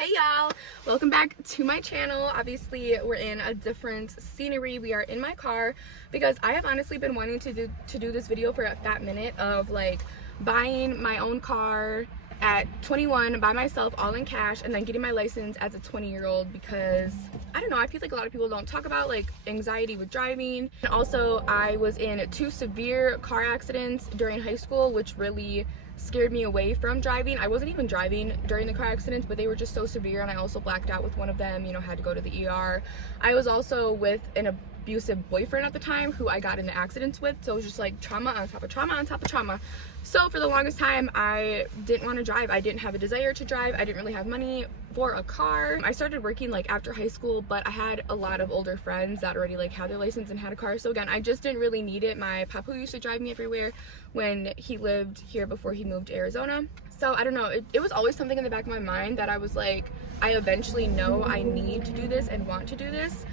Hey y'all, welcome back to my channel. Obviously we're in a different scenery. We are in my car because I have honestly been wanting to do this video for a fat minute of like buying my own car at 21 by myself, all in cash, and then getting my license as a 20-year-old because I don't know, I feel like a lot of people don't talk about like anxiety with driving. And also I was in 2 severe car accidents during high school, which really scared me away from driving. I wasn't even driving during the car accidents, but they were just so severe, and I also blacked out with one of them, you know, had to go to the ER. I was also with an abusive boyfriend at the time who I got into accidents with, so it was just like trauma on top of trauma on top of trauma. So for the longest time I didn't want to drive. I didn't have a desire to drive. I didn't really have money for a car. I started working like after high school, but I had a lot of older friends that already like had their license and had a car, so again I just didn't really need it. My papu used to drive me everywhere when he lived here before he moved to Arizona. So I don't know, it was always something in the back of my mind that I was like, I eventually know I need to do this and want to do this,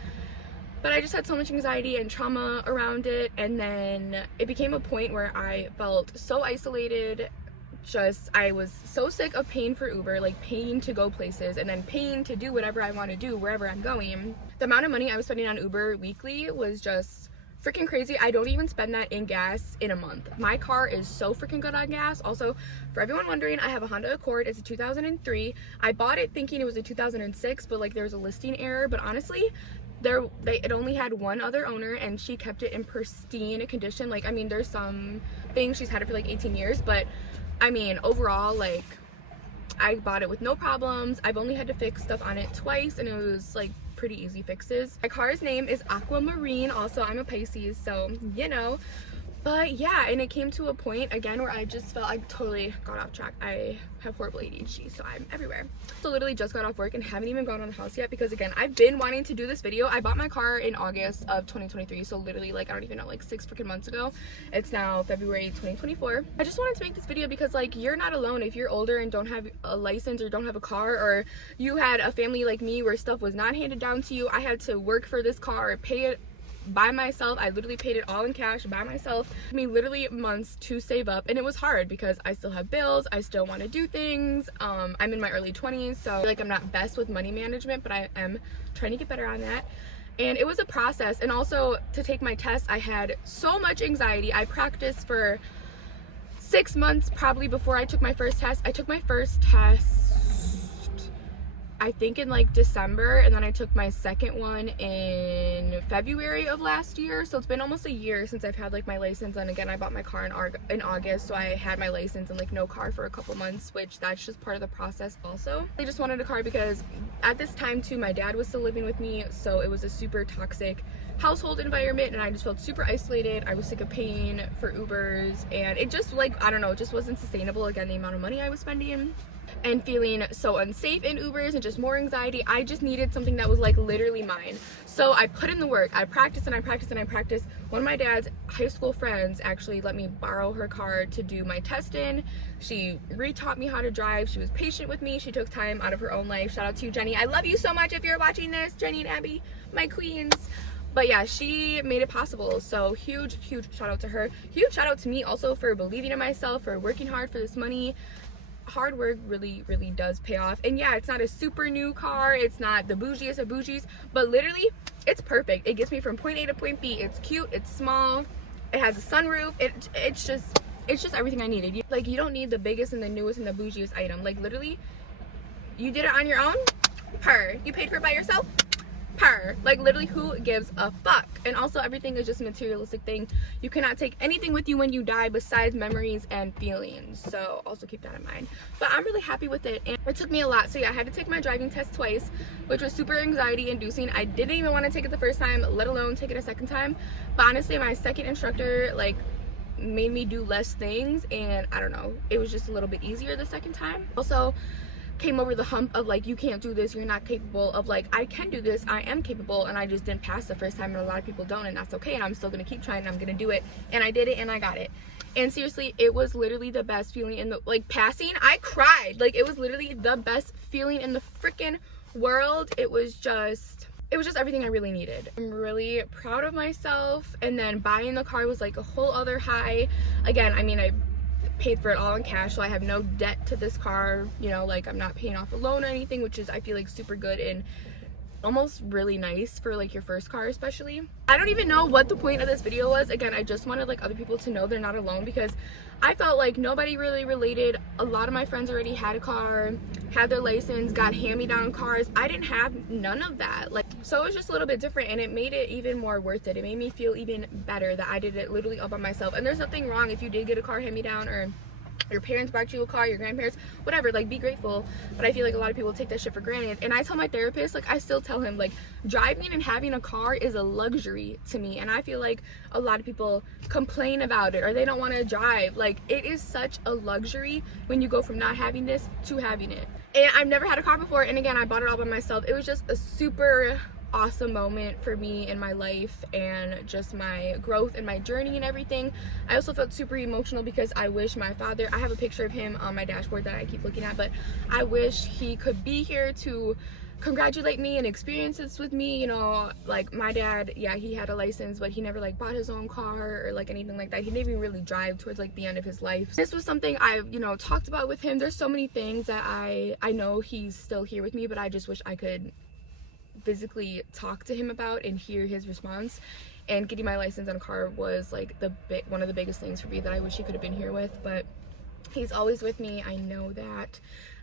but I just had so much anxiety and trauma around it. And then it became a point where I felt so isolated. I was so sick of paying for Uber, like paying to go places and then paying to do whatever I want to do wherever I'm going. The amount of money I was spending on Uber weekly was just freaking crazy. I don't even spend that in gas in a month. My car is so freaking good on gas. Also, for everyone wondering, I have a Honda Accord. It's a 2003. I bought it thinking it was a 2006, but like there was a listing error. But honestly, it only had one other owner and she kept it in pristine condition. Like, I mean, there's some things, she's had it for like 18 years, but I mean, overall, like, I bought it with no problems. I've only had to fix stuff on it twice, and it was like pretty easy fixes. My car's name is Aquamarine. Also, I'm a Pisces, so you know. But yeah, and it came to a point again where I just felt I totally got off track. I have horrible ADHD, so I'm everywhere. So literally just got off work and haven't even gone on the house yet because again, I've been wanting to do this video. I bought my car in August of 2023, so literally like I don't even know, like 6 freaking months ago. It's now February 2024. I just wanted to make this video because like you're not alone if you're older and don't have a license or don't have a car, or you had a family like me where stuff was not handed down to you. I had to work for this car, pay it by myself. I literally paid it all in cash by myself. It took me literally months to save up, and it was hard because I still have bills. I still want to do things. I'm in my early 20s, so like I'm not best with money management, but I am trying to get better on that. And it was a process. And also to take my test, I had so much anxiety. I practiced for 6 months probably before I took my first test. I took my first test I think in like December, and then I took my second one in February of last year. So it's been almost a year since I've had like my license, and again I bought my car in August, so I had my license and like no car for a couple months, which that's just part of the process. Also, I just wanted a car because at this time too my dad was still living with me, so it was a super toxic household environment and I just felt super isolated. I was sick of paying for Ubers, and it just like, I don't know, it just wasn't sustainable. Again, the amount of money I was spending and feeling so unsafe in Ubers and just more anxiety. I just needed something that was like literally mine. So I put in the work. I practiced and I practiced and I practiced. One of my dad's high school friends actually let me borrow her car to do my test in. She re-taught me how to drive. She was patient with me. She took time out of her own life. Shout out to you, Jenny. I love you so much if you're watching this, Jenny and Abby, my queens. But yeah, she made it possible. So huge shout out to her. Huge shout out to me also for believing in myself, for working hard for this money. Hard work really does pay off. And yeah, it's not a super new car, it's not the bougiest of bougies, but literally it's perfect. It gets me from point A to point B. It's cute, it's small, it has a sunroof, it's just everything I needed. Like, you don't need the biggest and the newest and the bougiest item. Like, literally, you did it on your own, purr. You paid for it by yourself, purr. Like, literally, who gives a fuck? And also, everything is just a materialistic thing. You cannot take anything with you when you die besides memories and feelings, so also keep that in mind. But I'm really happy with it, and it took me a lot. So yeah, I had to take my driving test twice, which was super anxiety inducing. I didn't even want to take it the first time, let alone take it a second time. But honestly, my second instructor like made me do less things, and I don't know, it was just a little bit easier the second time. Also came over the hump of like, you can't do this, you're not capable, of like, I can do this, I am capable, and I just didn't pass the first time, and a lot of people don't, and that's okay, and I'm still gonna keep trying, and I'm gonna do it. And I did it, and I got it. And seriously, it was literally the best feeling in the, like, passing, I cried. Like, it was literally the best feeling in the freaking world. It was just everything I really needed. I'm really proud of myself. And then buying the car was like a whole other high. Again, I mean, I paid for it all in cash, so I have no debt to this car, you know, like I'm not paying off a loan or anything, which is, I feel like, super good and almost really nice for like your first car especially. I don't even know what the point of this video was. Again, I just wanted like other people to know they're not alone, because I felt like nobody really related. A lot of my friends already had a car, had their license, got hand-me-down cars. I didn't have none of that. Like, so it was just a little bit different, and it made it even more worth it. It made me feel even better that I did it literally all by myself. And there's nothing wrong if you did get a car hand-me-down, or your parents bought you a car, your grandparents, whatever, like, be grateful. But I feel like a lot of people take that shit for granted. And I tell my therapist, like, I still tell him, like, driving and having a car is a luxury to me. And I feel like a lot of people complain about it, or they don't want to drive. Like, it is such a luxury when you go from not having this to having it. And I've never had a car before, and again, I bought it all by myself. It was just a super awesome moment for me in my life, and just my growth and my journey and everything. I also felt super emotional because I wish my father, I have a picture of him on my dashboard that I keep looking at, but I wish he could be here to congratulate me and experience this with me. You know, like, my dad, yeah, he had a license, but he never like bought his own car or like anything like that. He didn't even really drive towards like the end of his life. This was something I've, you know, talked about with him. There's so many things that I know he's still here with me, but I just wish I could physically talk to him about and hear his response. And getting my license on a car was like one of the biggest things for me that I wish he could have been here with, but he's always with me, I know that.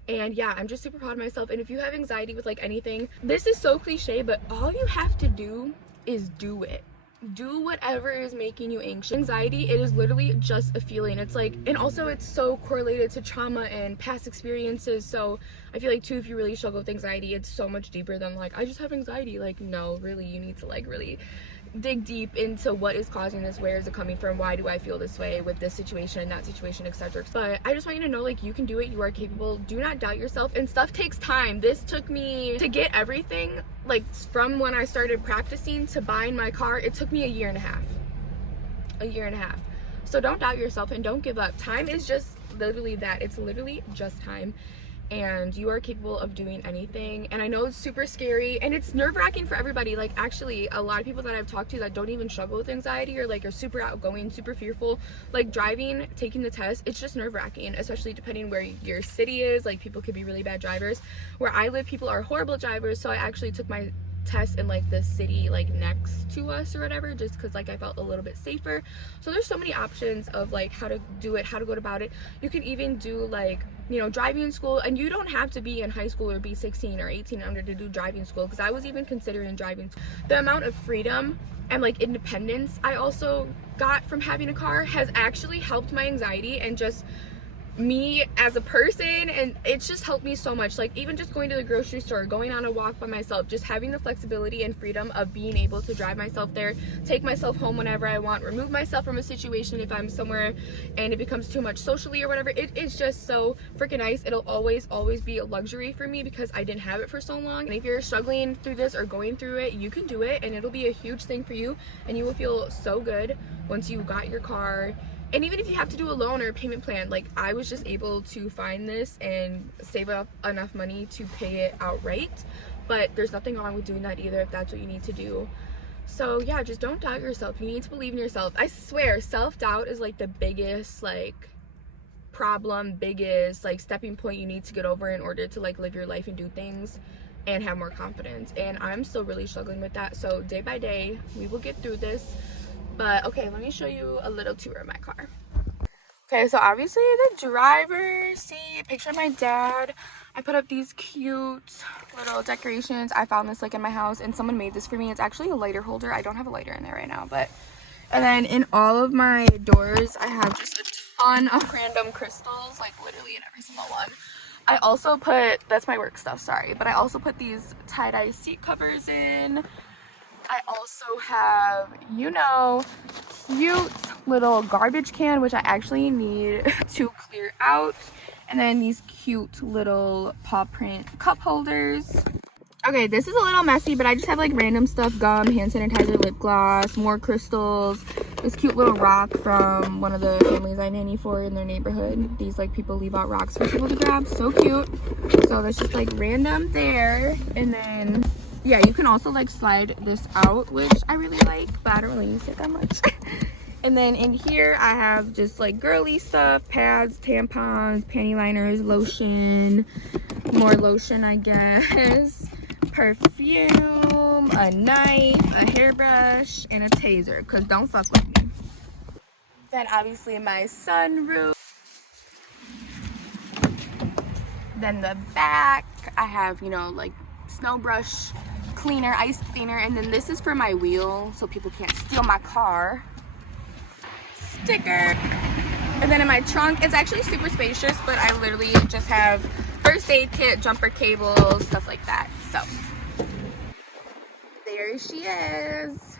And yeah, I'm just super proud of myself. And if you have anxiety with like anything, this is so cliche, but all you have to do is do it. Do whatever is making you anxious. Anxiety, it is literally just a feeling. It's like, and also it's so correlated to trauma and past experiences. So I feel like too, if you really struggle with anxiety, it's so much deeper than like, I just have anxiety. Like, no, really, you need to like really dig deep into what is causing this, where is it coming from, why do I feel this way with this situation, that situation, etc. But I just want you to know, like, you can do it, you are capable. Do not doubt yourself, and stuff takes time. This took me to get everything, like, from when I started practicing to buying my car, it took me a year and a half. So don't doubt yourself and don't give up. Time is just literally that. It's literally just time, and you are capable of doing anything. And I know it's super scary and it's nerve-wracking for everybody. Like, actually, a lot of people that I've talked to that don't even struggle with anxiety, or like are super outgoing, super fearful, like driving, taking the test, it's just nerve-wracking, especially depending where your city is. Like, people could be really bad drivers. Where I live, people are horrible drivers, so I actually took my test in like the city like next to us or whatever, just because like I felt a little bit safer. So there's so many options of like how to do it, how to go about it. You can even do like, you know, driving school, and you don't have to be in high school or be 16 or 18 under to do driving school, because I was even considering driving school. The amount of freedom and like independence I also got from having a car has actually helped my anxiety and just me as a person, and it's just helped me so much. Like, even just going to the grocery store, going on a walk by myself, just having the flexibility and freedom of being able to drive myself there, take myself home whenever I want, remove myself from a situation if I'm somewhere and it becomes too much socially or whatever. It is just so freaking nice. It'll always be a luxury for me because I didn't have it for so long. And if you're struggling through this or going through it, you can do it, and it'll be a huge thing for you, and you will feel so good once you got your car. And even if you have to do a loan or a payment plan, like, I was just able to find this and save up enough money to pay it outright. But there's nothing wrong with doing that either if that's what you need to do. So yeah, just don't doubt yourself. You need to believe in yourself. I swear, self-doubt is like the biggest like problem, biggest like stepping point you need to get over in order to like live your life and do things and have more confidence. And I'm still really struggling with that. So day by day, we will get through this. But okay, let me show you a little tour of my car. Okay, so obviously the driver's seat, picture of my dad. I put up these cute little decorations. I found this like in my house, and someone made this for me. It's actually a lighter holder. I don't have a lighter in there right now, but. And then in all of my doors, I have just a ton of random crystals, like literally in every single one. I also put, that's my work stuff, sorry, but I also put these tie-dye seat covers in. I also have, you know, cute little garbage can, which I actually need to clear out. And then these cute little paw print cup holders. Okay, this is a little messy, but I just have like random stuff: gum, hand sanitizer, lip gloss, more crystals, this cute little rock from one of the families I nanny for in their neighborhood. These like people leave out rocks for people to grab, so cute. So that's just like random there. And then yeah, you can also like slide this out, which I really like, but I don't really use it that much. And then in here I have just like girly stuff, pads, tampons, panty liners, lotion, more lotion I guess, perfume, a knife, a hairbrush, and a taser, because don't fuck with me. Then obviously my sunroof. Then the back, I have, you know, like snow brush cleaner, ice cleaner, and then this is for my wheel so people can't steal my car. Sticker. And then in my trunk, it's actually super spacious, but I literally just have first aid kit, jumper cables, stuff like that. So there she is.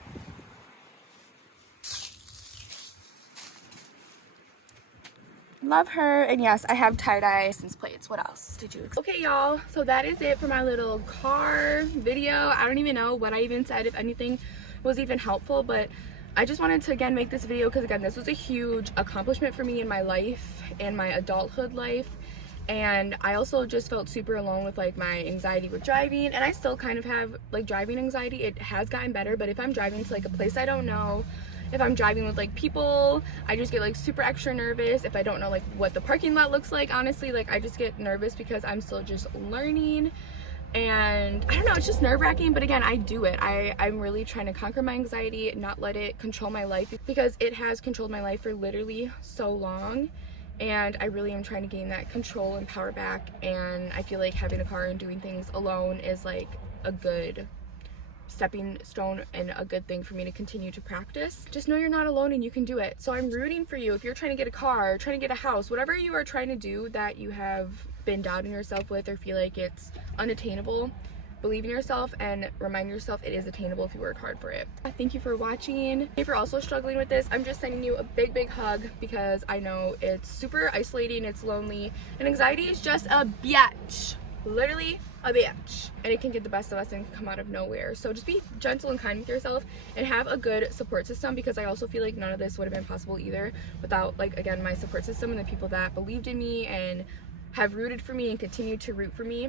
Love her. And yes, I have tie-dye license plates. What else did you expect? Okay, y'all, so that is it for my little car video. I don't even know what I even said, if anything was even helpful, but I just wanted to again make this video because again, this was a huge accomplishment for me in my life and my adulthood life. And I also just felt super alone with like my anxiety with driving, and I still kind of have like driving anxiety. It has gotten better, but if I'm driving to like a place I don't know, if I'm driving with like people, I just get like super extra nervous. If I don't know like what the parking lot looks like, honestly, like I just get nervous because I'm still just learning. And I don't know, it's just nerve-wracking, but again, I do it. I'm really trying to conquer my anxiety, not let it control my life, because it has controlled my life for literally so long. And I really am trying to gain that control and power back, and I feel like having a car and doing things alone is like a good stepping stone and a good thing for me to continue to practice. Just know you're not alone and you can do it. So I'm rooting for you. If you're trying to get a car, trying to get a house, whatever you are trying to do that you have been doubting yourself with or feel like it's unattainable, believe in yourself and remind yourself it is attainable if you work hard for it. Thank you for watching. If you're also struggling with this, I'm just sending you a big hug because I know it's super isolating, it's lonely, and anxiety is just a bitch. Literally a bitch, and it can get the best of us and come out of nowhere. So just be gentle and kind with yourself and have a good support system, because I also feel like none of this would have been possible either without, like, again, my support system and the people that believed in me and have rooted for me and continue to root for me.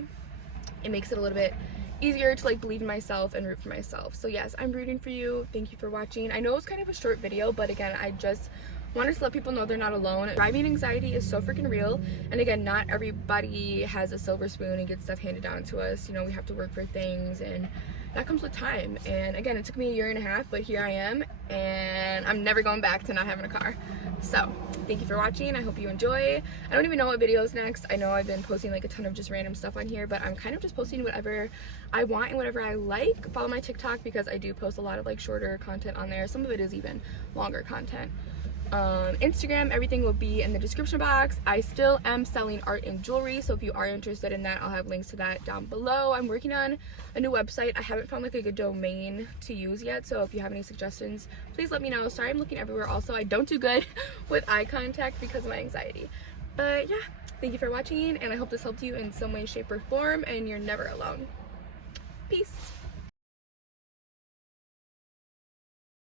It makes it a little bit easier to like believe in myself and root for myself. So yes, I'm rooting for you. Thank you for watching. I know it was kind of a short video, but again, I just wanted to let people know they're not alone. Driving anxiety is so freaking real, and again, not everybody has a silver spoon and gets stuff handed down to us. You know, we have to work for things, and that comes with time. And again, it took me 1.5 years, but here I am, and I'm never going back to not having a car. So thank you for watching. I hope you enjoy. I don't even know what video is next. I know I've been posting like a ton of just random stuff on here, but I'm kind of just posting whatever I want and whatever I like. Follow my TikTok because I do post a lot of like shorter content on there. Some of it is even longer content. Instagram, everything will be in the description box. I still am selling art and jewelry, so if you are interested in that, I'll have links to that down below. I'm working on a new website. I haven't found like a good domain to use yet, so if you have any suggestions, please let me know. Sorry, I'm looking everywhere. Also, I don't do good with eye contact because of my anxiety. But yeah, thank you for watching, and I hope this helped you in some way, shape, or form, and you're never alone. Peace.